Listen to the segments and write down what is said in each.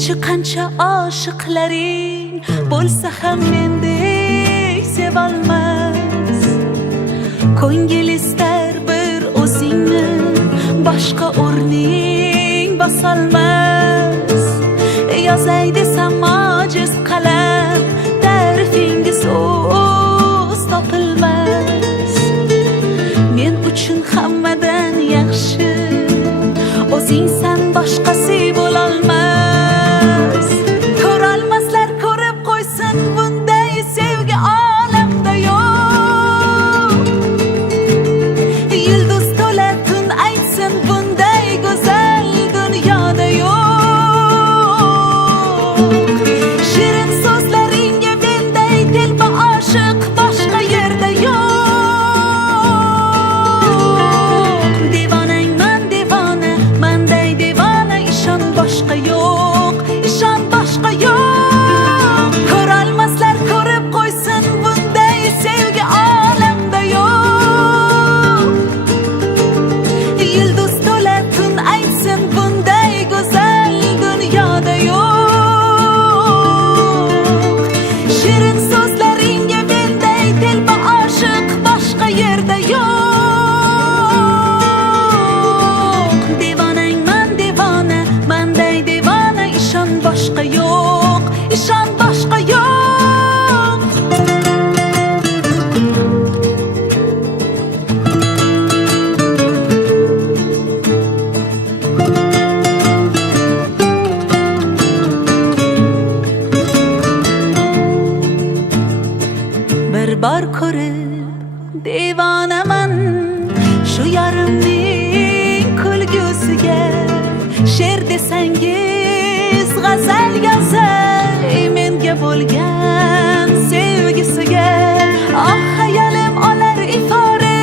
Qancha qancha oshiqlaring bo'lsa ham mendek sevolmas. Ko'ngil istar bir o'zingni, boshqa o'rning bosolmas. Yozay desam ojiz qalam, ta'rifingiz so'z topilmas. Men uchun hammadan yaxshi o'zingsan, boshqasi bo'lolmas. Ko'rolmaslar ko'rib qo'ysin, bunday sevgi olamda yo'q. Yulduz to'la tun aytsin, bunday go'zal dunyoda yo'q. Shirin so'zlaringga menday telba oshiq boshqa yerda yo'q. Devonangman devona, manday devona, ishon boshqa yo'q, ishon boshqa yo'q. Ko'rolmaslar ko'rib qo'ysin, bunday sevgi olamda yo'q. Yulduz to'la tun aytsin, bunday go'zal dunyoda yo'q. Shirin so'zlaringga menday telba oshiq boshqa yerda yo'q. Devonangman devona, manday devona, ishon boshqa yo'q, ishon boshqa yo'q. Bir bor ko'rib devonaman shu yarimning kulgusiga. She'r desangiz g'azal yozay menga bo'lgan sevgisiga. Oh hayolim olar ifora,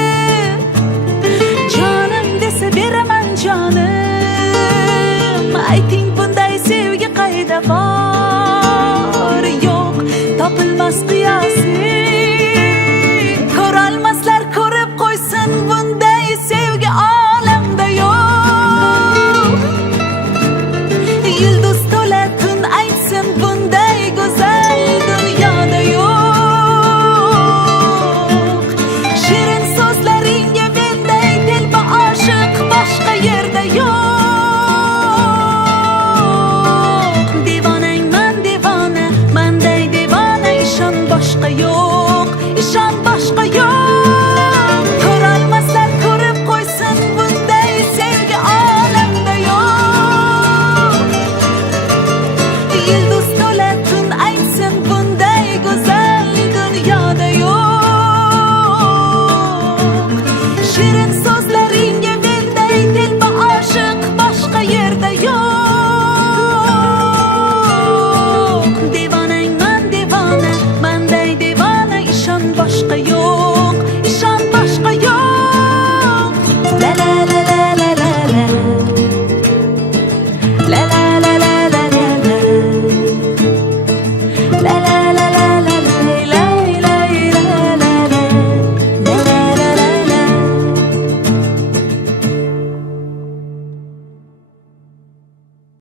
jonim desa beraman jonim. Ayting bunday sevgi qayda bor? Yo'q, topilmas qiyosi. Ko'rolmaslar ko'rib qo'ysin, bunday sevgi olamda yo'q. Yulduz